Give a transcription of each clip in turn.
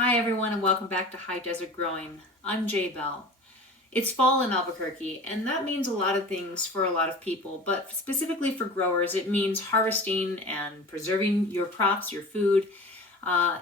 Hi everyone and welcome back to High Desert Growing. I'm Jay Bell. It's fall in Albuquerque and that means a lot of things for a lot of people, but specifically for growers it means harvesting and preserving your crops, your food.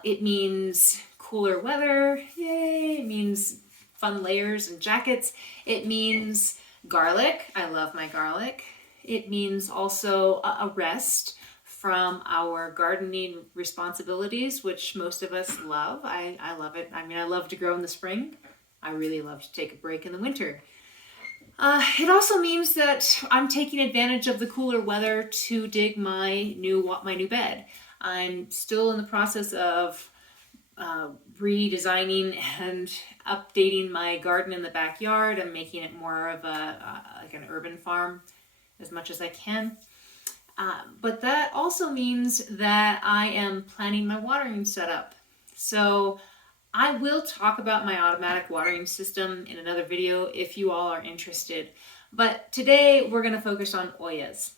It means cooler weather, yay! It means fun layers and jackets. It means garlic, I love my garlic. It means also a rest from our gardening responsibilities, which most of us love. I love it. I love to grow in the spring. I really love to take a break in the winter. It also means that I'm taking advantage of the cooler weather to dig my new bed. I'm still in the process of redesigning and updating my garden in the backyard. I'm making it more of like an urban farm as much as I can. But that also means that I am planning my watering setup. So I will talk about my automatic watering system in another video if you all are interested. But today we're going to focus on oyas.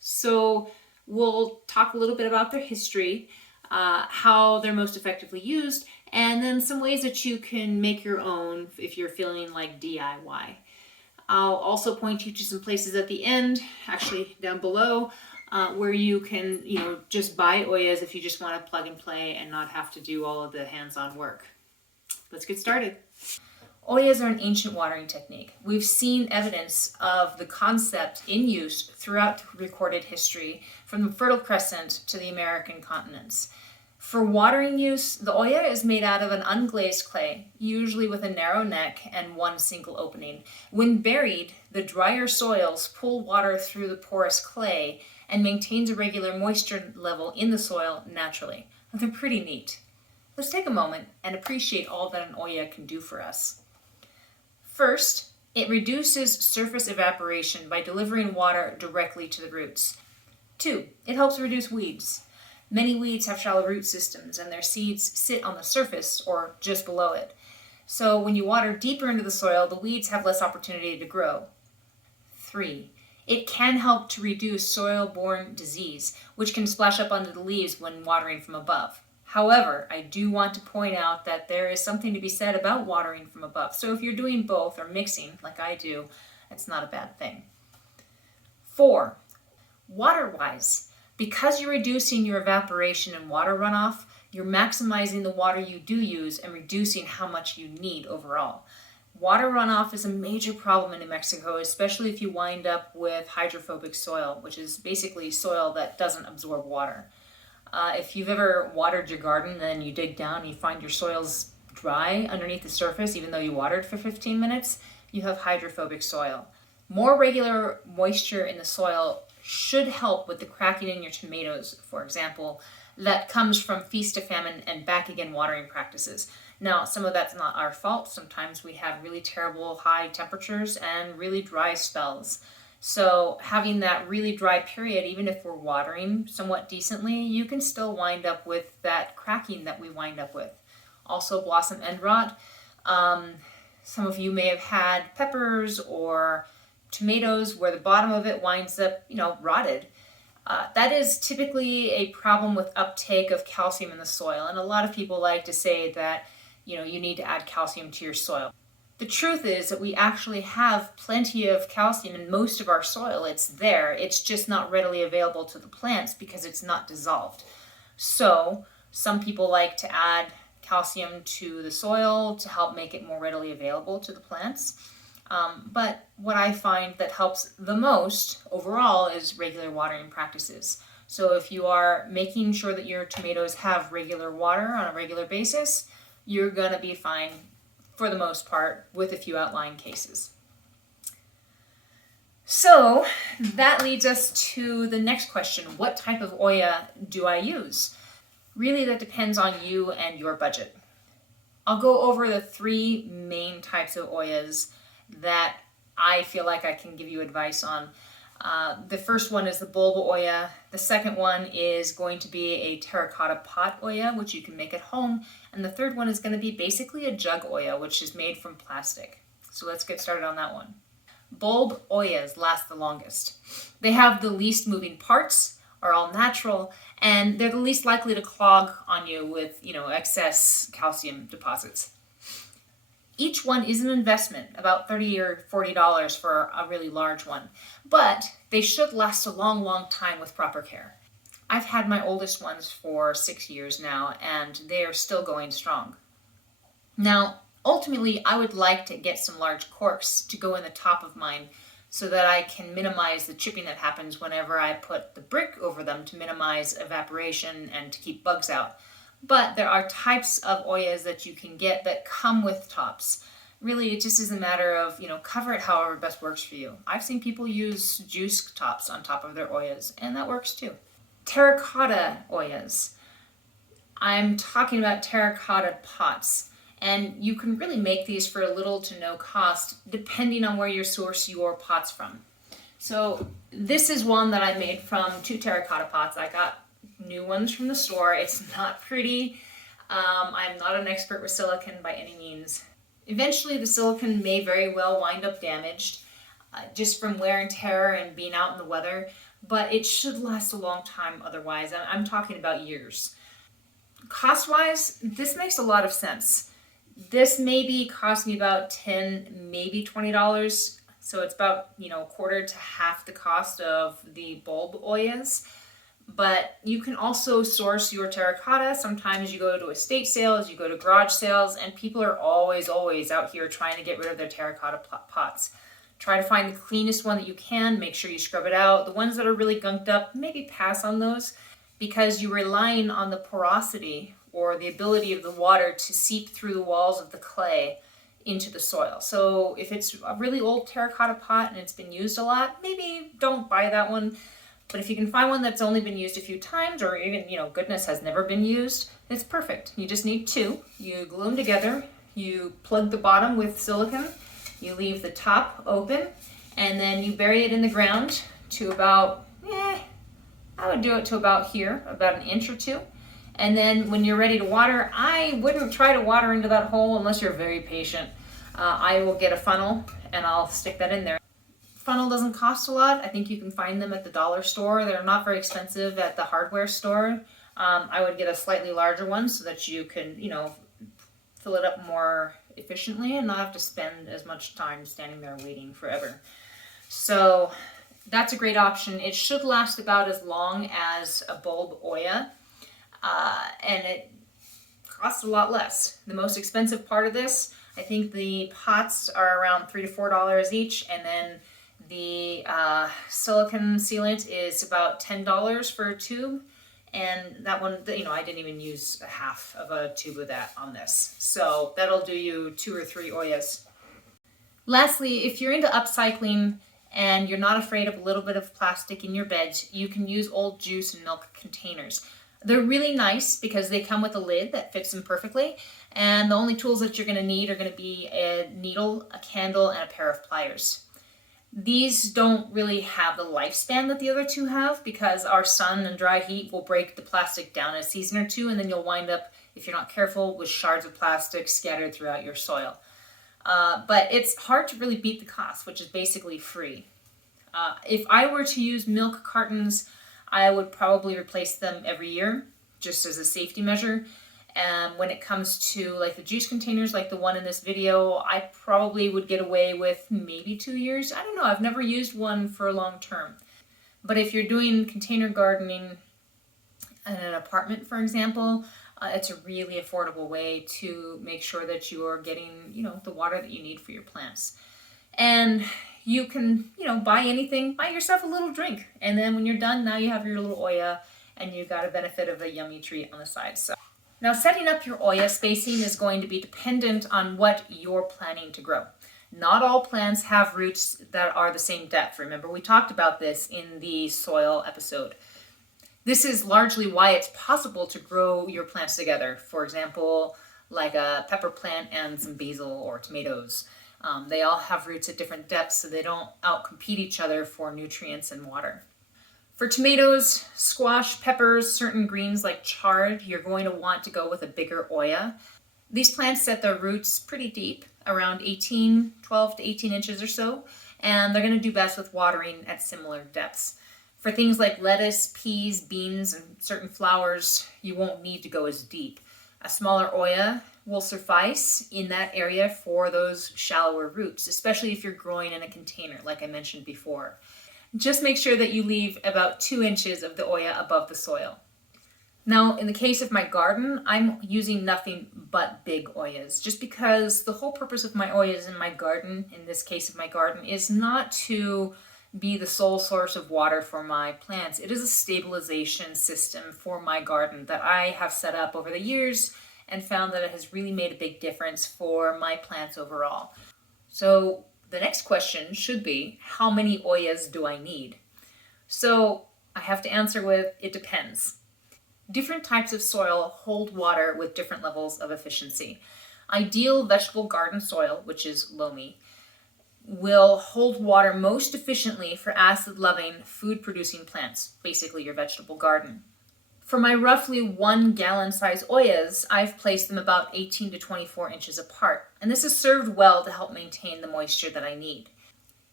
So we'll talk a little bit about their history, how they're most effectively used, and then some ways that you can make your own if you're feeling like DIY. I'll also point you to some places at the end, actually down below, where you can, just buy oyas if you just want to plug and play and not have to do all of the hands-on work. Let's get started. Oyas are an ancient watering technique. We've seen evidence of the concept in use throughout recorded history, from the Fertile Crescent to the American continents. For watering use, the oya is made out of an unglazed clay, usually with a narrow neck and one single opening. When buried, the drier soils pull water through the porous clay and maintains a regular moisture level in the soil naturally. They're pretty neat. Let's take a moment and appreciate all that an oya can do for us. First, it reduces surface evaporation by delivering water directly to the roots. 2, it helps reduce weeds. Many weeds have shallow root systems and their seeds sit on the surface or just below it. So when you water deeper into the soil, the weeds have less opportunity to grow. 3, it can help to reduce soil-borne disease, which can splash up onto the leaves when watering from above. However, I do want to point out that there is something to be said about watering from above. So if you're doing both or mixing, like I do, it's not a bad thing. 4, water-wise, because you're reducing your evaporation and water runoff, you're maximizing the water you do use and reducing how much you need overall. Water runoff is a major problem in New Mexico, especially if you wind up with hydrophobic soil, which is basically soil that doesn't absorb water. If you've ever watered your garden, then you dig down and you find your soil's dry underneath the surface, even though you watered for 15 minutes, you have hydrophobic soil. More regular moisture in the soil should help with the cracking in your tomatoes, for example, that comes from feast to famine and back again watering practices. Now, some of that's not our fault. Sometimes we have really terrible high temperatures and really dry spells. So having that really dry period, even if we're watering somewhat decently, you can still wind up with that cracking that we wind up with. Also, blossom end rot. Some of you may have had peppers or tomatoes where the bottom of it winds up, rotted. That is typically a problem with uptake of calcium in the soil. And a lot of people like to say that, you need to add calcium to your soil. The truth is that we actually have plenty of calcium in most of our soil. It's there. It's just not readily available to the plants because it's not dissolved. So some people like to add calcium to the soil to help make it more readily available to the plants. But what I find that helps the most overall is regular watering practices. So if you are making sure that your tomatoes have regular water on a regular basis, you're going to be fine for the most part, with a few outlying cases. So that leads us to the next question. What type of oya do I use? Really, that depends on you and your budget. I'll go over the 3 main types of oyas that I feel like I can give you advice on. The first one is the bulb oya. The second one is going to be a terracotta pot oya, which you can make at home. And the third one is going to be basically a jug oya, which is made from plastic. So let's get started on that one. Bulb oyas last the longest. They have the least moving parts, are all natural, and they're the least likely to clog on you with, excess calcium deposits. Each one is an investment, about $30 or $40 for a really large one, but they should last a long, long time with proper care. I've had my oldest ones for 6 years now, and they are still going strong. Now, ultimately, I would like to get some large corks to go in the top of mine so that I can minimize the chipping that happens whenever I put the brick over them to minimize evaporation and to keep bugs out. But there are types of oyas that you can get that come with tops. Really, it just is a matter of, cover it however best works for you. I've seen people use juice tops on top of their oyas, and that works too. Terracotta oyas. I'm talking about terracotta pots. And you can really make these for little to no cost, depending on where you source your pots from. So this is one that I made from 2 terracotta pots. I got new ones from the store. It's not pretty. I'm not an expert with silicone by any means. Eventually the silicone may very well wind up damaged, just from wear and tear and being out in the weather, but it should last a long time otherwise. I'm talking about years. Cost-wise, this makes a lot of sense. This maybe cost me about $10, maybe $20. So it's about, a quarter to half the cost of the bulb oyas. But you can also source your terracotta. Sometimes you go to estate sales, you go to garage sales, and people are always out here trying to get rid of their terracotta pots. Try to find the cleanest one that you can. Make sure you scrub it out. The ones that are really gunked up, maybe pass on those, because you're relying on the porosity or the ability of the water to seep through the walls of the clay into the soil. So if it's a really old terracotta pot and it's been used a lot, maybe don't buy that one. But if you can find one that's only been used a few times, or even, goodness, has never been used, it's perfect. You just need 2. You glue them together, you plug the bottom with silicone, you leave the top open, and then you bury it in the ground to about, I would do it to about here, about an inch or 2. And then when you're ready to water, I wouldn't try to water into that hole unless you're very patient. I will get a funnel and I'll stick that in there. Funnel doesn't cost a lot. I think you can find them at the dollar store. They're not very expensive at the hardware store. I would get a slightly larger one so that you can, fill it up more efficiently and not have to spend as much time standing there waiting forever. So that's a great option. It should last about as long as a bulb oya. And it costs a lot less. The most expensive part of this, I think the pots are around $3 to $4 each, and then the silicone sealant is about $10 for a tube, and that one, I didn't even use a half of a tube of that on this. So that'll do you 2 or 3 oyas. Lastly, if you're into upcycling and you're not afraid of a little bit of plastic in your beds, you can use old juice and milk containers. They're really nice because they come with a lid that fits them perfectly, and the only tools that you're going to need are going to be a needle, a candle, and a pair of pliers. These don't really have the lifespan that the other 2 have because our sun and dry heat will break the plastic down in a season or 2, and then you'll wind up, if you're not careful, with shards of plastic scattered throughout your soil. But it's hard to really beat the cost, which is basically free. If I were to use milk cartons, I would probably replace them every year, just as a safety measure. And when it comes to like the juice containers, like the one in this video, I probably would get away with maybe 2 years. I don't know, I've never used one for a long term. But if you're doing container gardening in an apartment, for example, it's a really affordable way to make sure that you are getting, the water that you need for your plants. And you can, buy anything, buy yourself a little drink. And then when you're done, now you have your little oya and you got a benefit of a yummy treat on the side. So now setting up your oya spacing is going to be dependent on what you're planning to grow. Not all plants have roots that are the same depth. Remember, we talked about this in the soil episode. This is largely why it's possible to grow your plants together. For example, like a pepper plant and some basil or tomatoes. They all have roots at different depths, so they don't outcompete each other for nutrients and water. For tomatoes, squash, peppers, certain greens like chard, you're going to want to go with a bigger oya. These plants set their roots pretty deep, around 12 to 18 inches or so, and they're going to do best with watering at similar depths. For things like lettuce, peas, beans, and certain flowers, you won't need to go as deep. A smaller oya will suffice in that area for those shallower roots, especially if you're growing in a container, like I mentioned before. Just make sure that you leave about 2 inches of the oya above the soil. Now, in the case of my garden, I'm using nothing but big oyas, just because the whole purpose of my oyas in my garden, in this case of my garden, is not to be the sole source of water for my plants. It is a stabilization system for my garden that I have set up over the years and found that it has really made a big difference for my plants overall. So the next question should be, how many oyas do I need? So I have to answer with, it depends. Different types of soil hold water with different levels of efficiency. Ideal vegetable garden soil, which is loamy, will hold water most efficiently for acid-loving, food-producing plants, basically your vegetable garden. For my roughly 1 gallon size oyas, I've placed them about 18 to 24 inches apart, and this has served well to help maintain the moisture that I need.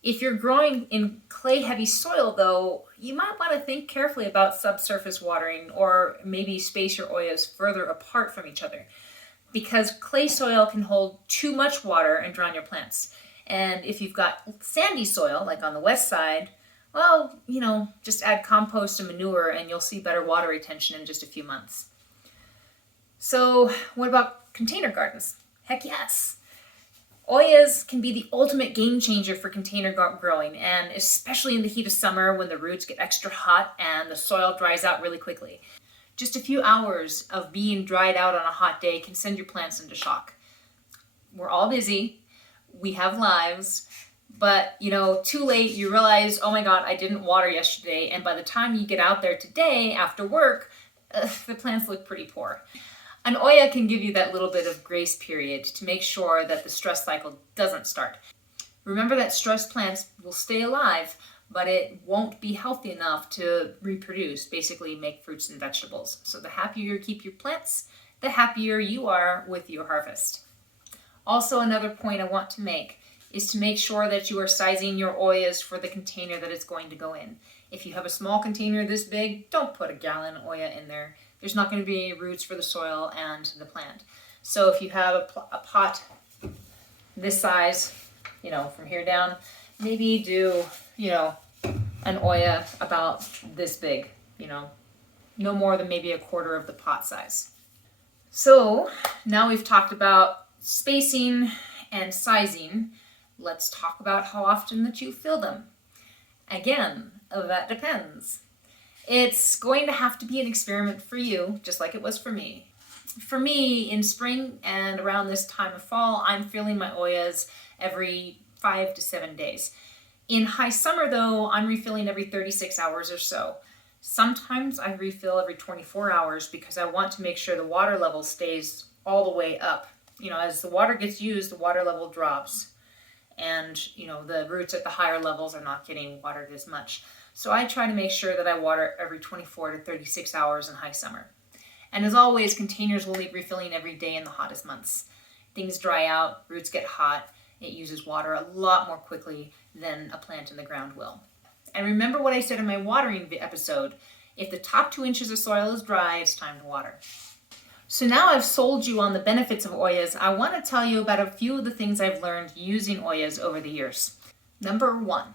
If you're growing in clay-heavy soil, though, you might want to think carefully about subsurface watering or maybe space your oyas further apart from each other, because clay soil can hold too much water and drown your plants. And if you've got sandy soil, like on the west side, well, just add compost and manure and you'll see better water retention in just a few months. So what about container gardens? Heck yes. Oyas can be the ultimate game changer for container growing, and especially in the heat of summer when the roots get extra hot and the soil dries out really quickly. Just a few hours of being dried out on a hot day can send your plants into shock. We're all busy. We have lives, but too late you realize, oh my God, I didn't water yesterday, and by the time you get out there today after work, the plants look pretty poor. An oya can give you that little bit of grace period to make sure that the stress cycle doesn't start. Remember that stressed plants will stay alive, but it won't be healthy enough to reproduce, basically make fruits and vegetables. So the happier you keep your plants, the happier you are with your harvest. Also, another point I want to make is to make sure that you are sizing your oyas for the container that it's going to go in. If you have a small container this big, don't put a gallon oya in there. There's not going to be any roots for the soil and the plant. So if you have a pot this size, from here down, maybe do, an oya about this big, no more than maybe a quarter of the pot size. So now we've talked about spacing and sizing. Let's talk about how often that you fill them. Again, that depends. It's going to have to be an experiment for you, just like it was for me. For me, in spring and around this time of fall, I'm filling my oyas every 5 to 7 days. In high summer, though, I'm refilling every 36 hours or so. Sometimes I refill every 24 hours because I want to make sure the water level stays all the way up. As the water gets used, the water level drops. And, the roots at the higher levels are not getting watered as much. So I try to make sure that I water every 24 to 36 hours in high summer. And as always, containers will need refilling every day in the hottest months. Things dry out, roots get hot, it uses water a lot more quickly than a plant in the ground will. And remember what I said in my watering episode, if the top 2 inches of soil is dry, it's time to water. So now I've sold you on the benefits of oyas, I want to tell you about a few of the things I've learned using oyas over the years. Number 1,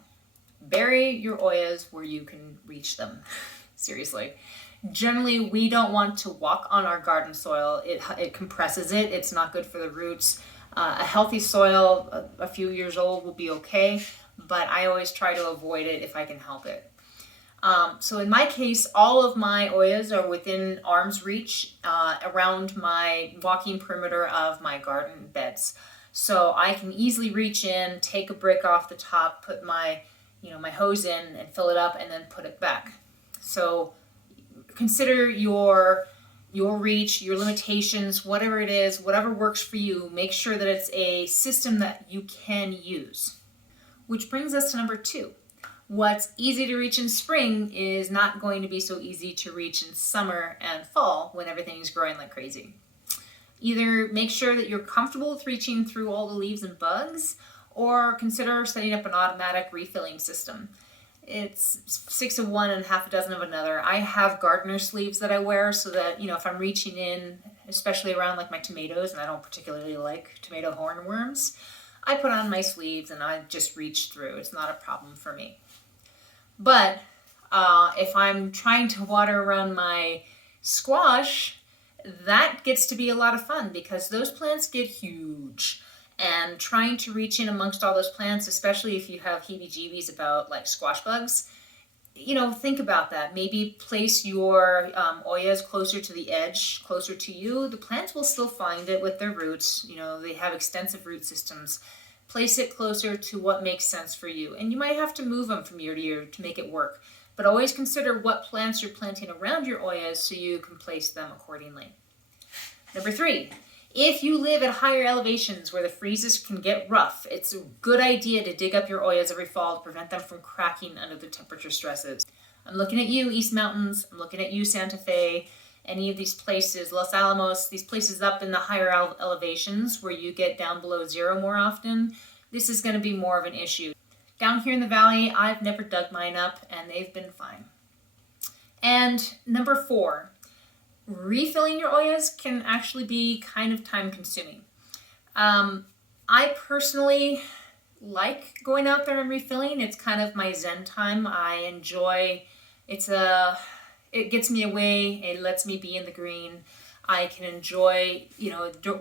bury your oyas where you can reach them. Seriously. Generally, we don't want to walk on our garden soil. It compresses it. It's not good for the roots. A healthy soil, a few years old, will be okay, but I always try to avoid it if I can help it. So in my case, all of my oyas are within arm's reach around my walking perimeter of my garden beds. So I can easily reach in, take a brick off the top, put my hose in and fill it up and then put it back. So consider your reach, your limitations, whatever it is, whatever works for you. Make sure that it's a system that you can use. Which brings us to number 2. What's easy to reach in spring is not going to be so easy to reach in summer and fall when everything is growing like crazy. Either make sure that you're comfortable with reaching through all the leaves and bugs, or consider setting up an automatic refilling system. it's 6 of one and half a dozen of another. I have gardener sleeves that I wear so that, if I'm reaching in, especially around like my tomatoes, and I don't particularly like tomato hornworms, I put on my sleeves and I just reach through. It's not a problem for me. But if I'm trying to water around my squash, that gets to be a lot of fun because those plants get huge. And trying to reach in amongst all those plants, especially if you have heebie-jeebies about like squash bugs, think about that. Maybe place your oyas closer to the edge, closer to you. The plants will still find it with their roots. They have extensive root systems. Place it closer to what makes sense for you. And you might have to move them from year to year to make it work. But always consider what plants you're planting around your oyas so you can place them accordingly. Number 3. If you live at higher elevations where the freezes can get rough, it's a good idea to dig up your oyas every fall to prevent them from cracking under the temperature stresses. I'm looking at you, East Mountains. I'm looking at you, Santa Fe. Any of these places, Los Alamos, these places up in the higher elevations where you get down below zero more often, this is going to be more of an issue. Down here in the valley, I've never dug mine up, and they've been fine. And number 4. Refilling your oyas can actually be kind of time consuming. I personally like going out there and refilling. It's kind of my zen time. I enjoy it gets me away. It lets me be in the green. I can enjoy,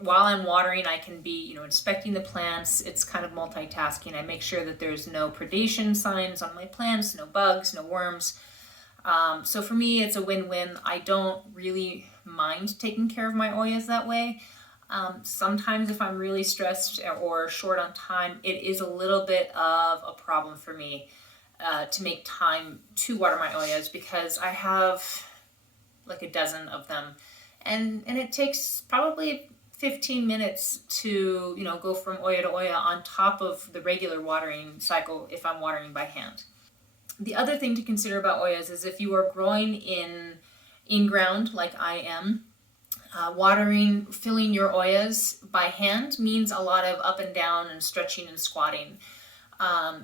while I'm watering, I can be, inspecting the plants. It's kind of multitasking. I make sure that there's no predation signs on my plants, no bugs, no worms. So for me, it's a win-win. I don't really mind taking care of my oyas that way. Sometimes if I'm really stressed or short on time, it is a little bit of a problem for me to make time to water my oyas because I have like a dozen of them. And it takes probably 15 minutes to, go from oya to oya on top of the regular watering cycle if I'm watering by hand. The other thing to consider about oyas is if you are growing in ground like I am, filling your oyas by hand means a lot of up and down and stretching and squatting.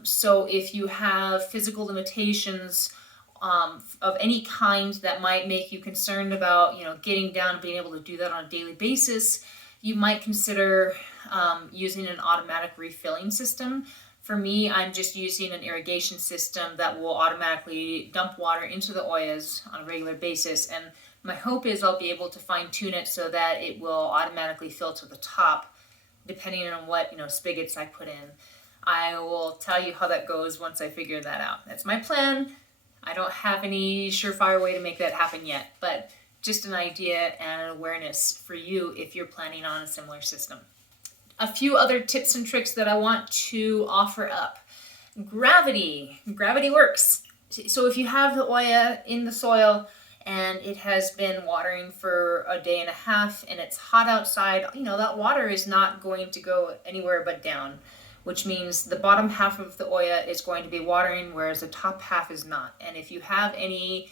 So if you have physical limitations of any kind that might make you concerned about, getting down and being able to do that on a daily basis, you might consider using an automatic refilling system. For me, I'm just using an irrigation system that will automatically dump water into the oyas on a regular basis. And my hope is I'll be able to fine tune it so that it will automatically fill to the top, depending on what spigots I put in. I will tell you how that goes once I figure that out. That's my plan. I don't have any surefire way to make that happen yet, but just an idea and an awareness for you if you're planning on a similar system. A few other tips and tricks that I want to offer up. Gravity. Gravity works. So if you have the oya in the soil and it has been watering for a day and a half and it's hot outside, that water is not going to go anywhere but down, which means the bottom half of the oya is going to be watering, whereas the top half is not. And if you have any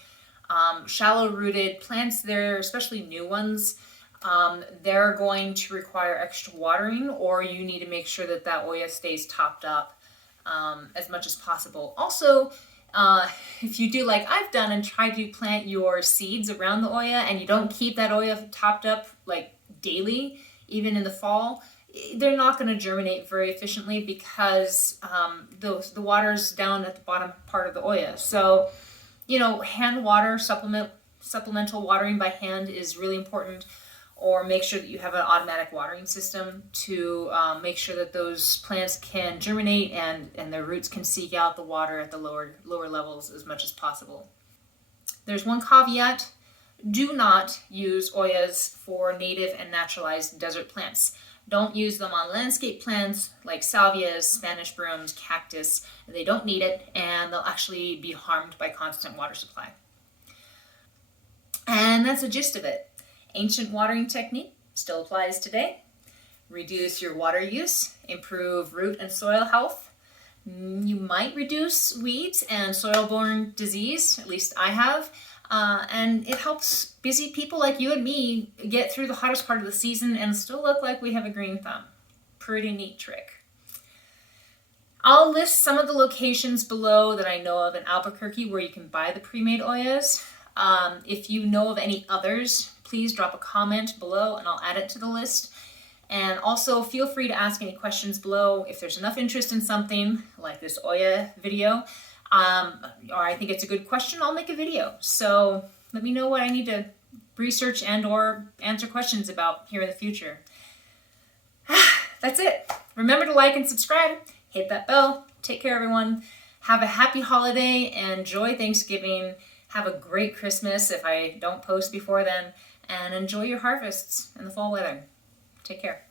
shallow-rooted plants there, especially new ones, they're going to require extra watering, or you need to make sure that oya stays topped up as much as possible. Also, if you do like I've done and try to plant your seeds around the oya and you don't keep that oya topped up like daily, even in the fall, they're not going to germinate very efficiently because the water's down at the bottom part of the oya. So, hand water, supplemental watering by hand is really important. Or make sure that you have an automatic watering system to make sure that those plants can germinate and their roots can seek out the water at the lower levels as much as possible. There's one caveat. Do not use oyas for native and naturalized desert plants. Don't use them on landscape plants like salvias, Spanish brooms, cactus. They don't need it, and they'll actually be harmed by constant water supply. And that's the gist of it. Ancient watering technique still applies today. Reduce your water use, improve root and soil health. You might reduce weeds and soil-borne disease, at least I have, and it helps busy people like you and me get through the hottest part of the season and still look like we have a green thumb. Pretty neat trick. I'll list some of the locations below that I know of in Albuquerque where you can buy the pre-made oyas. If you know of any others, please drop a comment below and I'll add it to the list. And also feel free to ask any questions below. If there's enough interest in something like this Oya video, or I think it's a good question, I'll make a video. So let me know what I need to research and or answer questions about here in the future. That's it. Remember to like and subscribe. Hit that bell. Take care, everyone. Have a happy holiday. Enjoy Thanksgiving. Have a great Christmas if I don't post before then. And enjoy your harvests in the fall weather. Take care.